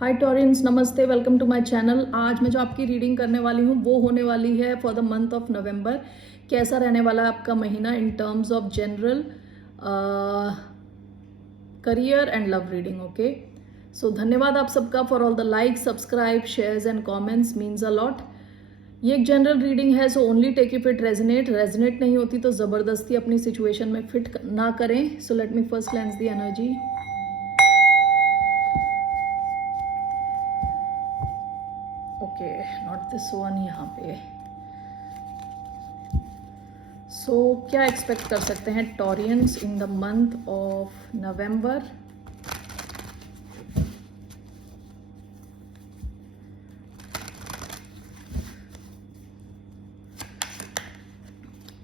हाय Taureans, नमस्ते, welcome to my channel. आज मैं जो आपकी रीडिंग करने वाली हूँ वो होने वाली है for the month of November. कैसा रहने वाला है आपका महीना in terms of general career and love reading. Okay, so धन्यवाद आप सबका for all the like, subscribe, shares and comments, means a lot. ये एक जनरल रीडिंग है, so only take if it resonate नहीं होती तो ज़बरदस्ती अपनी सिचुएशन में फिट ना करें। So let me first cleanse the energy. Okay, not this one, यहाँ पे। सो क्या एक्सपेक्ट कर सकते हैं Taurians in the month of November?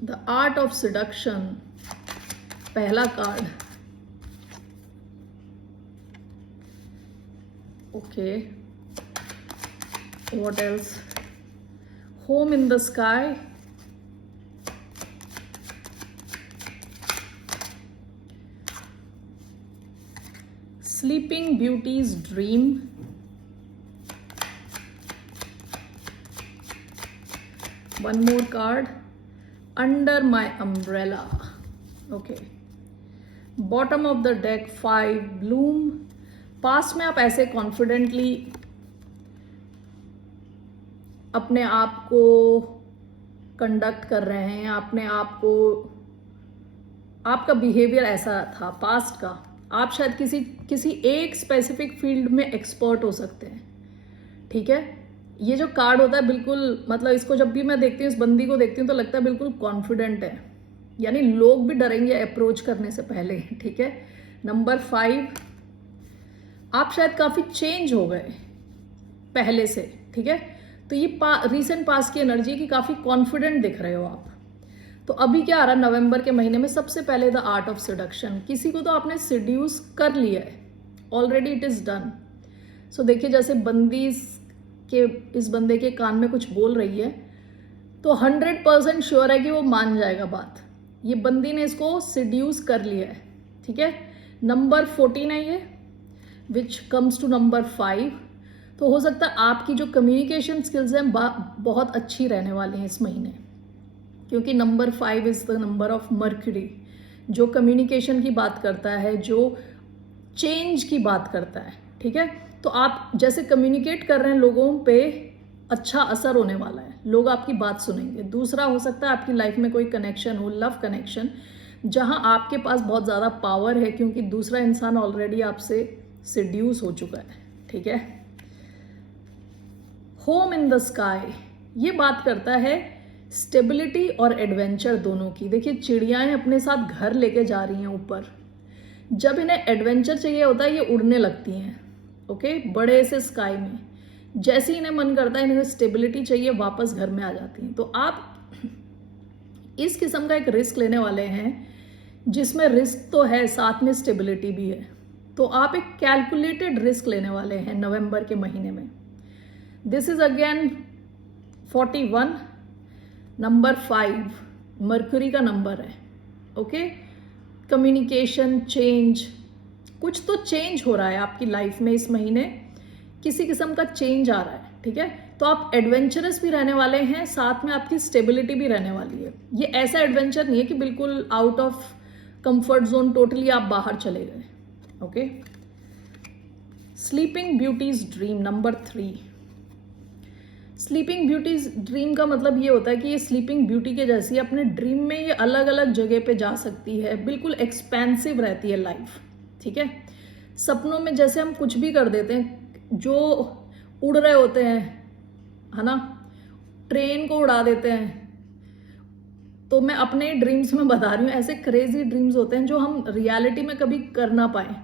The art of seduction, पहला card. Okay, what else? Home in the sky, Sleeping Beauty's dream, one more card, under my umbrella. Okay, bottom of the deck 5 bloom. Past में आप ऐसे confidently अपने आप को conduct कर रहे हैं, अपने आप को, आपका बिहेवियर ऐसा था पास्ट का। आप शायद किसी एक स्पेसिफिक फील्ड में एक्सपर्ट हो सकते हैं, ठीक है। ये जो कार्ड होता है बिल्कुल, मतलब इसको जब भी मैं देखती हूँ, इस बंदी को देखती हूँ तो लगता है बिल्कुल कॉन्फिडेंट है, यानी लोग भी डरेंगे अप्रोच करने से पहले, ठीक है। नंबर 5, आप शायद काफी चेंज हो गए पहले से, ठीक है। तो ये रीसेंट पास्ट की एनर्जी है कि काफी कॉन्फिडेंट दिख रहे हो आप। तो अभी क्या आ रहा है नवंबर के महीने में? सबसे पहले द आर्ट ऑफ सिडक्शन। किसी को तो आपने सिड्यूस कर लिया है ऑलरेडी, इट इज डन। सो देखिए, जैसे बंदी के इस बंदे के कान में कुछ बोल रही है तो 100% श्योर है कि वो मान जाएगा बात। ये बंदी ने इसको सिड्यूस कर लिया है, ठीक है। नंबर 14 है ये, विच कम्स टू नंबर 5। तो हो सकता है आपकी जो कम्युनिकेशन स्किल्स हैं बहुत अच्छी रहने वाली हैं इस महीने, क्योंकि number 5 is the number of mercury, जो कम्युनिकेशन की बात करता है, जो चेंज की बात करता है, ठीक है। तो आप जैसे कम्युनिकेट कर रहे हैं लोगों पे अच्छा असर होने वाला है, लोग आपकी बात सुनेंगे। दूसरा हो सकता है आपकी लाइफ में कोई कनेक्शन हो, लव कनेक्शन, जहां आपके पास बहुत ज़्यादा पावर है, क्योंकि दूसरा इंसान ऑलरेडी आपसे सिड्यूस हो चुका है, ठीक है। होम इन द स्काई, ये बात करता है स्टेबिलिटी और एडवेंचर दोनों की। देखिए, चिड़ियाएं अपने साथ घर लेके जा रही हैं ऊपर। जब इन्हें एडवेंचर चाहिए होता है ये उड़ने लगती हैं, ओके, बड़े से स्काई में। जैसे ही इन्हें मन करता है, इन्हें स्टेबिलिटी चाहिए, वापस घर में आ जाती हैं। तो आप इस किस्म का एक रिस्क लेने वाले हैं जिसमें रिस्क तो है, साथ में स्टेबिलिटी भी है। तो आप एक कैलकुलेटेड रिस्क लेने वाले हैं नवंबर के महीने में। This is again 41, number 5 mercury का नंबर है, ओके। कम्युनिकेशन, चेंज, कुछ तो चेंज हो रहा है आपकी लाइफ में इस महीने, किसी किस्म का चेंज आ रहा है, ठीक है। तो आप एडवेंचरस भी रहने वाले हैं, साथ में आपकी स्टेबिलिटी भी रहने वाली है। ये ऐसा एडवेंचर नहीं है कि बिल्कुल out of comfort zone, totally आप बाहर चले गए, okay. Sleeping beauty's dream, number 3। Sleeping beauty's dream का मतलब ये होता है कि ये स्लीपिंग ब्यूटी के जैसी अपने ड्रीम में ये अलग अलग जगह पे जा सकती है, बिल्कुल एक्सपेंसिव रहती है लाइफ, ठीक है। सपनों में जैसे हम कुछ भी कर देते हैं, जो उड़ रहे होते हैं, है ना, ट्रेन को उड़ा देते हैं। तो मैं अपने ड्रीम्स में बता रही हूँ, ऐसे क्रेजी ड्रीम्स होते हैं जो हम रियलिटी में कभी कर ना पाए,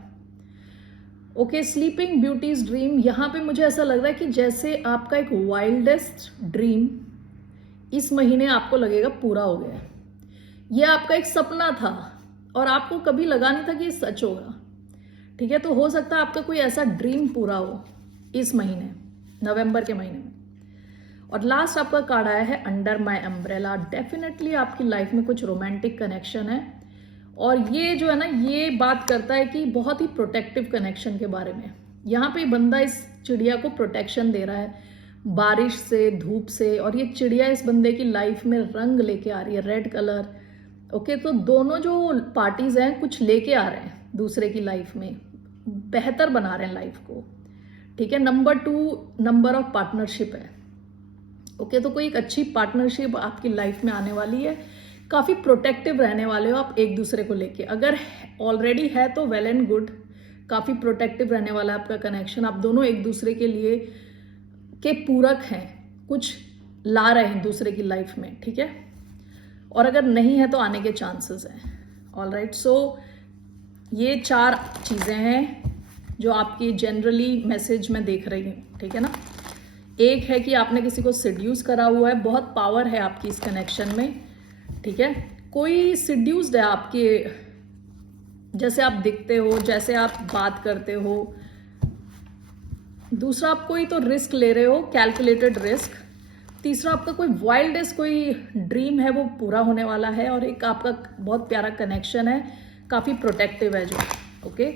ओके। स्लीपिंग ब्यूटीज ड्रीम, यहाँ पे मुझे ऐसा लग रहा है कि जैसे आपका एक वाइल्डेस्ट ड्रीम इस महीने आपको लगेगा पूरा हो गया है। ये आपका एक सपना था और आपको कभी लगा नहीं था कि ये सच होगा, ठीक है। तो हो सकता है आपका कोई ऐसा ड्रीम पूरा हो इस महीने, नवंबर के महीने में। और लास्ट आपका कार्ड आया है अंडर माई अम्ब्रेला। डेफिनेटली आपकी लाइफ में कुछ रोमांटिक कनेक्शन है, और ये जो है ना, ये बात करता है कि बहुत ही प्रोटेक्टिव कनेक्शन के बारे में। यहाँ पे बंदा इस चिड़िया को प्रोटेक्शन दे रहा है बारिश से, धूप से, और ये चिड़िया इस बंदे की लाइफ में रंग लेके आ रही है, रेड कलर। ओके, तो दोनों जो पार्टीज हैं कुछ लेके आ रहे हैं दूसरे की लाइफ में, बेहतर बना रहे हैं लाइफ को, ठीक है। नंबर 2 नंबर ऑफ पार्टनरशिप है। ओके, तो कोई एक अच्छी पार्टनरशिप आपकी लाइफ में आने वाली है, काफ़ी प्रोटेक्टिव रहने वाले हो आप एक दूसरे को लेके। अगर ऑलरेडी है तो वेल एंड गुड, काफ़ी प्रोटेक्टिव रहने वाला है आपका कनेक्शन, आप दोनों एक दूसरे के लिए के पूरक हैं, कुछ ला रहे हैं दूसरे की लाइफ में, ठीक है। और अगर नहीं है तो आने के चांसेस हैं। ऑलराइट, सो ये 4 चीज़ें हैं जो आपकी जनरली मैसेज में देख रही हूँ, ठीक है ना। एक है कि आपने किसी को सिड्यूस करा हुआ है, बहुत पावर है आपकी इस कनेक्शन में, ठीक है। कोई सिड्यूस्ड है आपके, जैसे आप दिखते हो, जैसे आप बात करते हो। दूसरा, आप कोई तो रिस्क ले रहे हो, कैलकुलेटेड रिस्क। तीसरा, आपका कोई वाइल्डेस्ट कोई ड्रीम है वो पूरा होने वाला है। और एक आपका बहुत प्यारा कनेक्शन है, काफ़ी प्रोटेक्टिव है जो। ओके,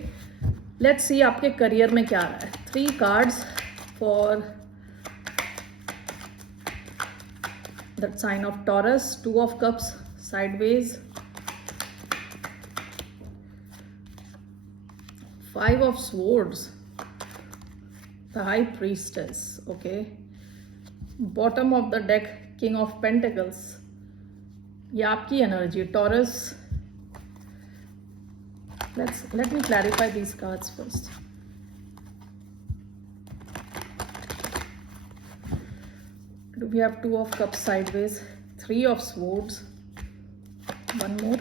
लेट्स सी आपके करियर में क्या आ रहा है। 3 cards for the sign of Taurus, 2 of cups sideways, 5 of swords, the high priestess. Okay, bottom of the deck, king of pentacles. ये आपकी energy taurus. let me clarify these cards first. Do we have 2 of cups sideways, 3 of swords, one more,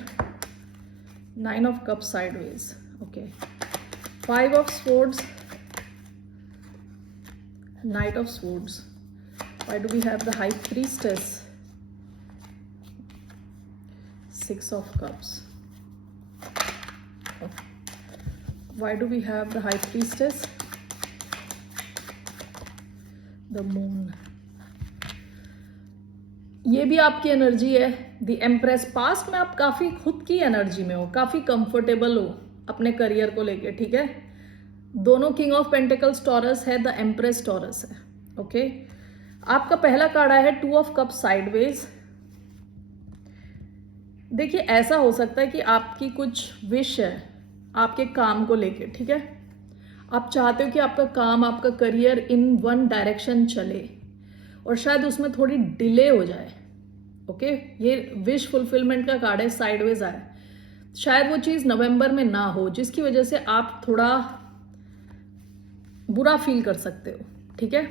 9 of cups sideways. Okay, 5 of swords, knight of swords. Why do we have the high priestess? 6 of cups. Okay. Why do we have the high priestess? The moon. ये भी आपकी energy है, the empress. Past में आप काफ़ी खुद की energy में हो, काफ़ी कंफर्टेबल हो अपने करियर को लेके, ठीक है। दोनों किंग ऑफ पेंटिकल्स टॉरस है, द एम्प्रेस टॉरस है। ओके, आपका पहला कार्ड आया है 2 ऑफ कप्स साइडवेज। देखिए, ऐसा हो सकता है कि आपकी कुछ विश है आपके काम को लेके, ठीक है। आप चाहते हो कि आपका काम, आपका करियर इन वन डायरेक्शन चले, और शायद उसमें थोड़ी डिले हो जाए। ओके, ये विश फुलफिलमेंट का कार्ड है, साइडवेज आया। शायद वो चीज़ नवंबर में ना हो, जिसकी वजह से आप थोड़ा बुरा फील कर सकते हो, ठीक है।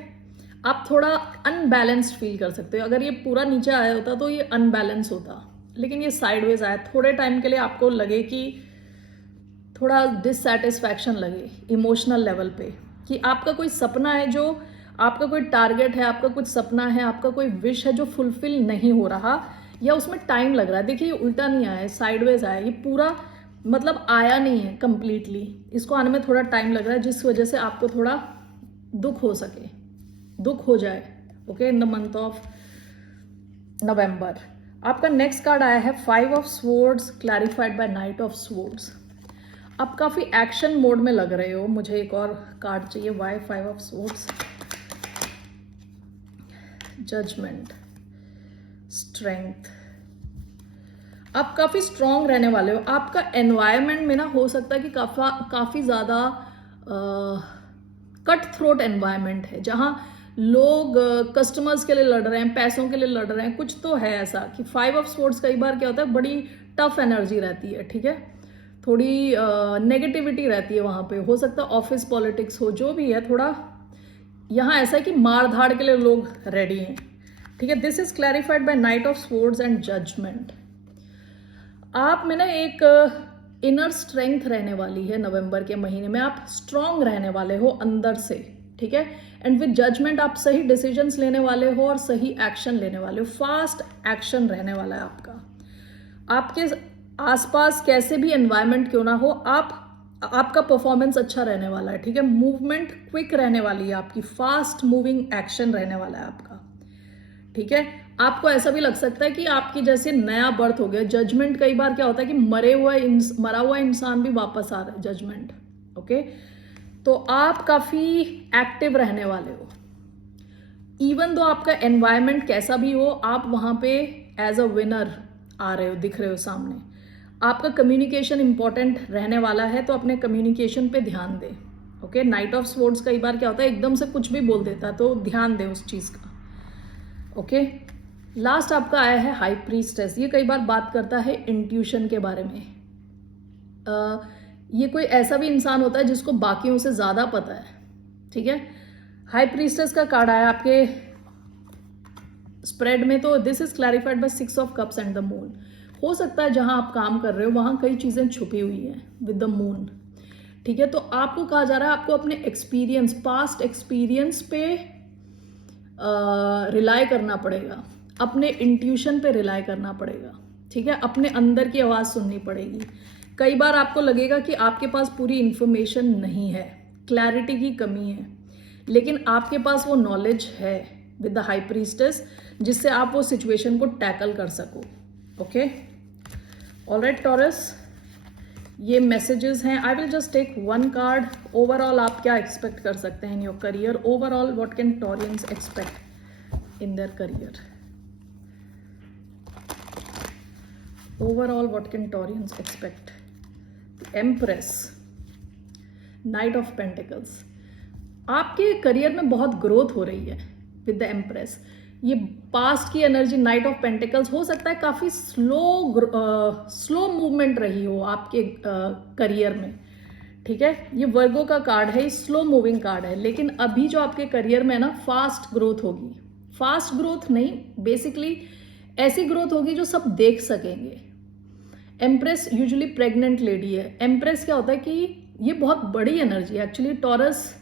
आप थोड़ा अनबैलेंस्ड फील कर सकते हो। अगर ये पूरा नीचे आया होता तो ये अनबैलेंस होता, लेकिन ये साइडवेज आया। थोड़े टाइम के लिए आपको लगे कि थोड़ा डिससैटिस्फैक्शन लगे इमोशनल लेवल पे, कि आपका कोई सपना है, जो आपका कोई टारगेट है, आपका कुछ सपना है, आपका कोई विश है जो फुलफिल नहीं हो रहा, या उसमें टाइम लग रहा है। देखिए, ये उल्टा नहीं आया है, साइडवेज आया। ये पूरा मतलब आया नहीं है कंप्लीटली, इसको आने में थोड़ा टाइम लग रहा है, जिस वजह से आपको थोड़ा दुख हो सके, दुख हो जाए। Okay, in the month of November. आपका नेक्स्ट कार्ड आया है 5 of swords clarified by knight of swords. आप काफ़ी एक्शन मोड में लग रहे हो। मुझे एक और कार्ड चाहिए। Why 5 of swords? Judgment, strength. आप काफ़ी स्ट्रॉन्ग रहने वाले हो। आपका एनवायरनमेंट में ना हो सकता है कि काफ़ी ज़्यादा कट थ्रोट एनवायरनमेंट है, जहाँ लोग कस्टमर्स के लिए लड़ रहे हैं, पैसों के लिए लड़ रहे हैं। कुछ तो है ऐसा कि 5 ऑफ स्वॉर्ड्स कई बार क्या होता है, बड़ी टफ एनर्जी रहती है, ठीक है। थोड़ी नेगेटिविटी रहती है वहाँ पे। हो सकता है ऑफिस पॉलिटिक्स हो, जो भी है। थोड़ा यहाँ ऐसा है कि मार धाड़ के लिए लोग रेडी हैं, ठीक है। This is clarified by knight of swords and judgment. आप में ना एक इनर स्ट्रेंथ रहने वाली है नवंबर के महीने में। आप स्ट्रांग रहने वाले हो अंदर से, ठीक है। एंड विद जजमेंट आप सही डिसीजंस लेने वाले हो और सही एक्शन लेने वाले हो। फास्ट एक्शन रहने वाला है आपका। आपके आसपास कैसे भी एनवायरनमेंट क्यों ना हो, आपका परफॉर्मेंस अच्छा रहने वाला है, ठीक है। मूवमेंट क्विक रहने वाली है आपकी, फास्ट मूविंग एक्शन रहने वाला है आपका, ठीक है। आपको ऐसा भी लग सकता है कि आपकी जैसे नया बर्थ हो गया। जजमेंट कई बार क्या होता है कि मरा हुआ इंसान भी वापस आ रहा है, जजमेंट। ओके, तो आप काफ़ी एक्टिव रहने वाले हो। इवन दो आपका एनवायरनमेंट कैसा भी हो, आप वहाँ पे एज अ विनर आ रहे हो, दिख रहे हो सामने। आपका कम्युनिकेशन इंपॉर्टेंट रहने वाला है, तो अपने कम्युनिकेशन पे ध्यान दें। ओके, नाइट ऑफ स्वॉर्ड्स कई बार क्या होता है, एकदम से कुछ भी बोल देता है, तो ध्यान दें उस चीज़ का। ओके, लास्ट आपका आया है हाई प्रीस्टेस। ये कई बार बात करता है इंट्यूशन के बारे में। ये कोई ऐसा भी इंसान होता है जिसको बाकियों से ज़्यादा पता है, ठीक है। हाई प्रीस्टेस का कार्ड आया आपके स्प्रेड में, तो this is clarified by 6 of cups and the moon. हो सकता है जहां आप काम कर रहे हो वहां कई चीज़ें छुपी हुई हैं विद द मून, ठीक है। तो आपको कहा जा रहा है आपको अपने एक्सपीरियंस, पास्ट एक्सपीरियंस पे रिलाई करना पड़ेगा, अपने इंट्यूशन पे रिलाई करना पड़ेगा, ठीक है। अपने अंदर की आवाज़ सुननी पड़ेगी। कई बार आपको लगेगा कि आपके पास पूरी इंफॉर्मेशन नहीं है, क्लैरिटी की कमी है, लेकिन आपके पास वो नॉलेज है विद द हाई प्रीस्टेस, जिससे आप वो सिचुएशन को टैकल कर सको। ओके, ऑलराइट टॉरस, ये मैसेजेस हैं। I will just take one card. Overall आप क्या एक्सपेक्ट कर सकते हैं in your career? Overall what can Taureans expect in their career? Overall what can Taureans expect? Empress, knight of pentacles. आपके career में बहुत ग्रोथ हो रही है विद द एम्प्रेस। ये पास्ट की एनर्जी, नाइट ऑफ पेंटिकल्स, हो सकता है काफ़ी स्लो मूवमेंट रही हो आपके करियर में, ठीक है। ये वर्गो का कार्ड है, स्लो मूविंग कार्ड है, लेकिन अभी जो आपके करियर में ना फास्ट ग्रोथ होगी। फास्ट ग्रोथ नहीं, बेसिकली ऐसी ग्रोथ होगी जो सब देख सकेंगे। एम्प्रेस यूजुअली प्रेग्नेंट लेडी है। एम्प्रेस क्या होता है कि ये बहुत बड़ी एनर्जी है एक्चुअली। टॉरस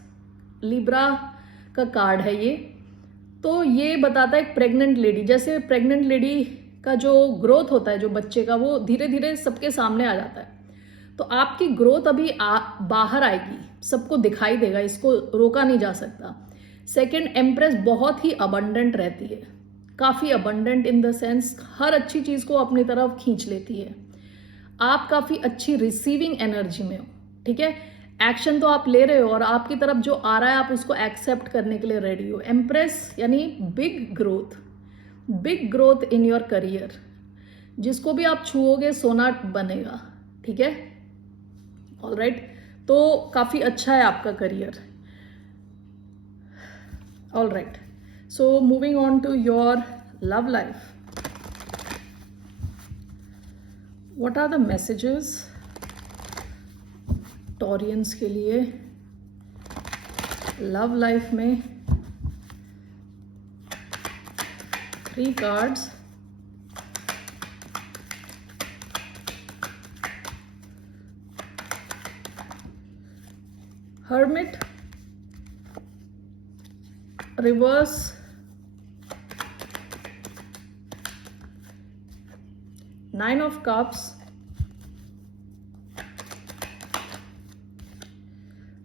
लिब्रा का कार्ड है ये, तो ये बताता है एक प्रेग्नेंट लेडी, जैसे प्रेग्नेंट लेडी का जो ग्रोथ होता है जो बच्चे का, वो धीरे धीरे सबके सामने आ जाता है। तो आपकी ग्रोथ अभी बाहर आएगी, सबको दिखाई देगा, इसको रोका नहीं जा सकता। सेकंड, एम्प्रेस बहुत ही अबंडेंट रहती है, काफ़ी अबंडेंट इन द सेंस हर अच्छी चीज़ को अपनी तरफ खींच लेती है। आप काफ़ी अच्छी रिसीविंग एनर्जी में हो, ठीक है। एक्शन तो आप ले रहे हो और आपकी तरफ जो आ रहा है आप उसको एक्सेप्ट करने के लिए रेडी हो। एम्प्रेस यानी big growth in your career. जिसको भी आप छुओगे सोना बनेगा, ठीक है। ऑलराइट, तो काफ़ी अच्छा है आपका career. Alright, so moving on to your love life. What are the messages Taureans के लिए लव लाइफ में? 3 cards. Hermit, reverse, nine of cups,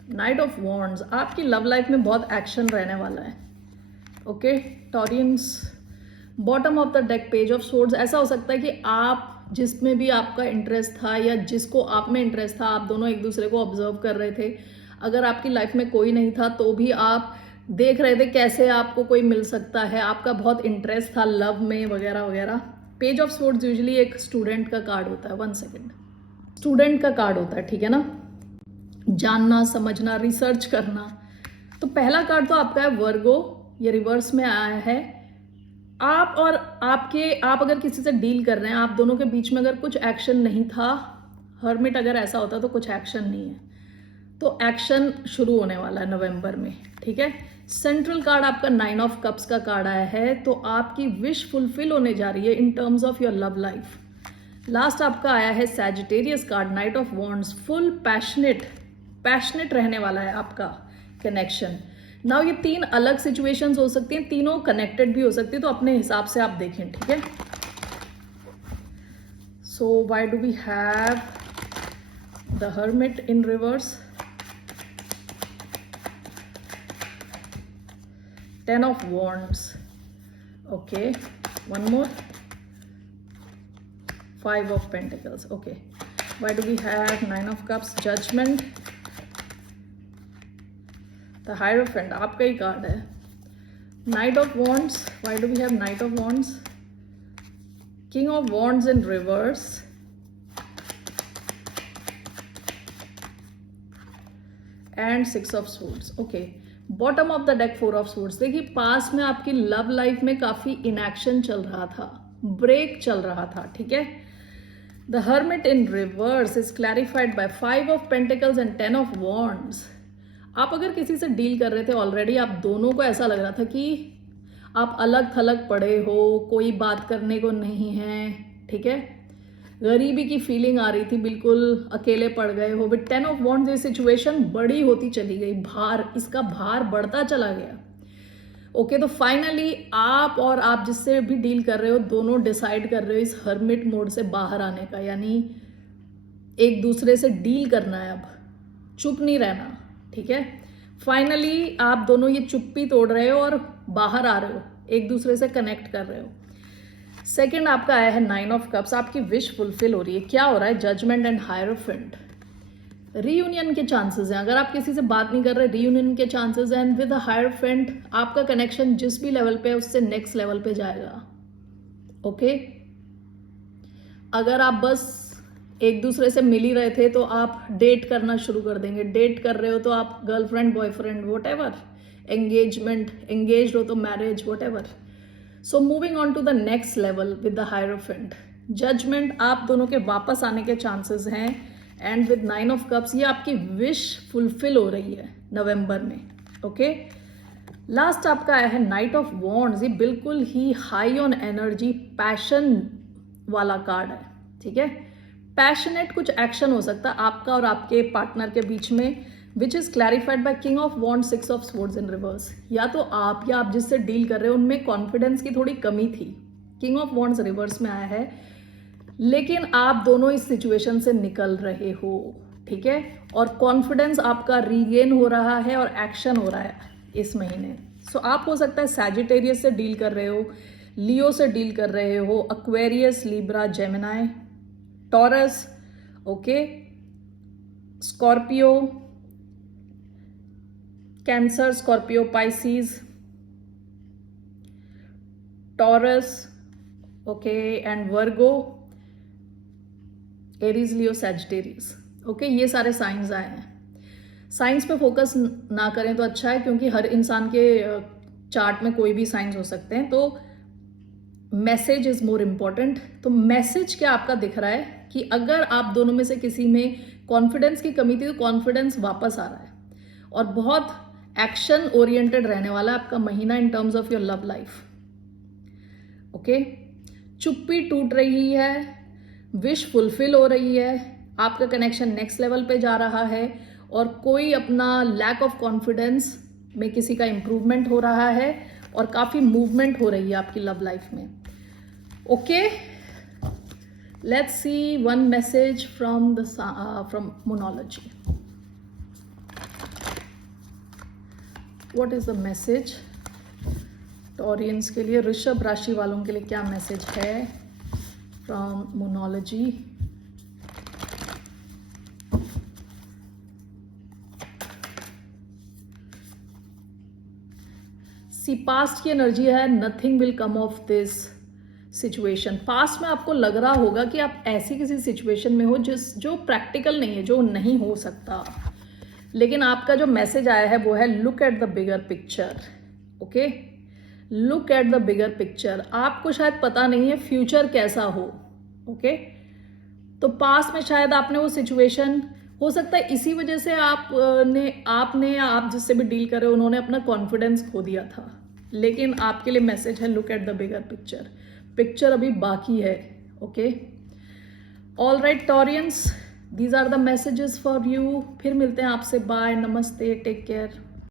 knight of wands. आपकी लव लाइफ में बहुत एक्शन रहने वाला है। Okay Taureans, bottom of the deck page of swords. ऐसा हो सकता है कि आप जिसमें भी आपका इंटरेस्ट था या जिसको आप में इंटरेस्ट था, आप दोनों एक दूसरे को ऑब्जर्व कर रहे थे। अगर आपकी लाइफ में कोई नहीं था तो भी आप देख रहे थे कैसे आपको कोई मिल सकता है, आपका बहुत इंटरेस्ट था लव में वगैरह वगैरह। पेज ऑफ स्वॉर्ड्स यूजुअली एक स्टूडेंट का कार्ड होता है। 1 सेकेंड, स्टूडेंट का कार्ड होता है, ठीक है ना, जानना, समझना, रिसर्च करना। तो पहला कार्ड तो आपका है वर्गो, ये रिवर्स में आया है। आप और आप अगर किसी से डील कर रहे हैं, आप दोनों के बीच में अगर कुछ एक्शन नहीं था, हर्मिट अगर ऐसा होता तो कुछ एक्शन नहीं है, तो एक्शन शुरू होने वाला है नवंबर में, ठीक है। सेंट्रल कार्ड आपका 9 ऑफ कप्स का कार्ड आया है, तो आपकी विश फुलफिल होने जा रही है इन terms of your love life. Last आपका आया है Sagittarius card, night of wands. Full passionate रहने वाला है आपका कनेक्शन। नाउ ये 3 अलग सिचुएशंस हो सकती हैं, तीनों कनेक्टेड भी हो सकती है, तो अपने हिसाब से आप देखें, ठीक है। So why do we have the hermit in reverse? 10 of wands. Okay, one more. 5 of pentacles. Okay, why do we have 9 of cups? Judgment, the hierophant आपका ही कार्ड है। Knight of wands, why do we have knight of wands? King of wands in reverse, and 6 of swords. Okay, bottom of the deck 4 of swords. देखिए पास में आपकी love life में काफी inaction चल रहा था, ब्रेक चल रहा था, ठीक है। The hermit in reverse is clarified by 5 of pentacles and 10 of wands. आप अगर किसी से डील कर रहे थे ऑलरेडी, आप दोनों को ऐसा लग रहा था कि आप अलग थलग पड़े हो, कोई बात करने को नहीं है, ठीक है। गरीबी की फीलिंग आ रही थी, बिल्कुल अकेले पड़ गए हो। विद 10 ऑफ वॉन्ड्स ये सिचुएशन बड़ी होती चली गई, भार, इसका भार बढ़ता चला गया। ओके, तो फाइनली आप और आप जिससे भी डील कर रहे हो दोनों डिसाइड कर रहे हो इस हर्मिट मोड से बाहर आने का, यानी एक दूसरे से डील करना है, अब चुप नहीं रहना, ठीक है। फाइनली आप दोनों ये चुप्पी तोड़ रहे हो और बाहर आ रहे हो, एक दूसरे से कनेक्ट कर रहे हो। सेकंड आपका आया है 9 ऑफ कप्स, आपकी विश फुलफिल हो रही है। क्या हो रहा है? Judgment and hierophant. रीयूनियन के चांसेस हैं, अगर आप किसी से बात नहीं कर रहे, रीयूनियन के चांसेस हैं। विद हायरोफेंट आपका कनेक्शन जिस भी लेवल पे है उससे नेक्स्ट लेवल पे जाएगा। ओके, अगर आप बस एक दूसरे से मिल ही रहे थे तो आप डेट करना शुरू कर देंगे, डेट कर रहे हो तो आप girlfriend boyfriend whatever, engagement, engage हो तो marriage, whatever. So moving on to the next level with the hierophant. Judgment, आप दोनों के वापस आने के चांसेस हैं। एंड विद 9 ऑफ कप्स ये आपकी विश फुलफिल हो रही है नवंबर में। ओके, लास्ट आपका आया है नाइट ऑफ वॉन्ड्स। ये बिल्कुल ही हाई ऑन एनर्जी, पैशन वाला कार्ड है, ठीक है। पैशनेट कुछ एक्शन हो सकता है आपका और आपके पार्टनर के बीच में, which is clarified by king of wands 6 of swords in reverse. या तो आप या आप जिससे डील कर रहे हो उनमें कॉन्फिडेंस की थोड़ी कमी थी, किंग ऑफ वॉन्ड्स रिवर्स में आया है, लेकिन आप दोनों इस सिचुएशन से निकल रहे हो, ठीक है। और कॉन्फिडेंस आपका रीगेन हो रहा है और एक्शन हो रहा है इस महीने। सो आप हो सकता है सैजिटेरियस से डील कर रहे हो, लियो से डील कर रहे हो, Aquarius, Libra, Gemini, taurus, okay, Scorpio, cancer, Scorpio, Pisces, taurus, okay, and Virgo, Aries, Leo, Sagittarius. Okay, ये सारे साइंस आए हैं। साइंस पे फोकस ना करें तो अच्छा है, क्योंकि हर इंसान के चार्ट में कोई भी साइंस हो सकते हैं, तो मैसेज इज मोर इम्पॉर्टेंट। तो मैसेज क्या आपका दिख रहा है कि अगर आप दोनों में से किसी में कॉन्फिडेंस की कमी थी तो कॉन्फिडेंस वापस आ रहा है और बहुत एक्शन ओरिएंटेड रहने वाला है आपका महीना in terms of your love life. Okay, चुप्पी टूट रही है, विश फुलफिल हो रही है, आपका कनेक्शन नेक्स्ट लेवल पे जा रहा है और कोई अपना लैक ऑफ कॉन्फिडेंस में किसी का इंप्रूवमेंट हो रहा है और काफी मूवमेंट हो रही है आपकी लव लाइफ में। Okay, let's see one message from monology. What is the message Taurians के लिए, वृषभ राशि वालों के लिए क्या मैसेज है फ्रॉम मोनोलॉजी? सी, पास्ट की एनर्जी है, nothing will come of this situation. Past में आपको लग रहा होगा कि आप ऐसी किसी सिचुएशन में हो जो प्रैक्टिकल नहीं है, जो नहीं हो सकता, लेकिन आपका जो मैसेज आया है वो है look at the bigger picture. Okay, look at the bigger picture. आपको शायद पता नहीं है फ्यूचर कैसा हो, ओके, तो पास्ट में शायद आपने वो सिचुएशन, हो सकता है इसी वजह से आपने या आप जिससे भी डील कर रहे हो उन्होंने अपना कॉन्फिडेंस खो दिया था, लेकिन आपके लिए मैसेज है look at the bigger picture. Picture अभी बाकी है। Okay, all right Taureans, these are the messages for you. फिर मिलते हैं आपसे, बाय, नमस्ते, टेक केयर।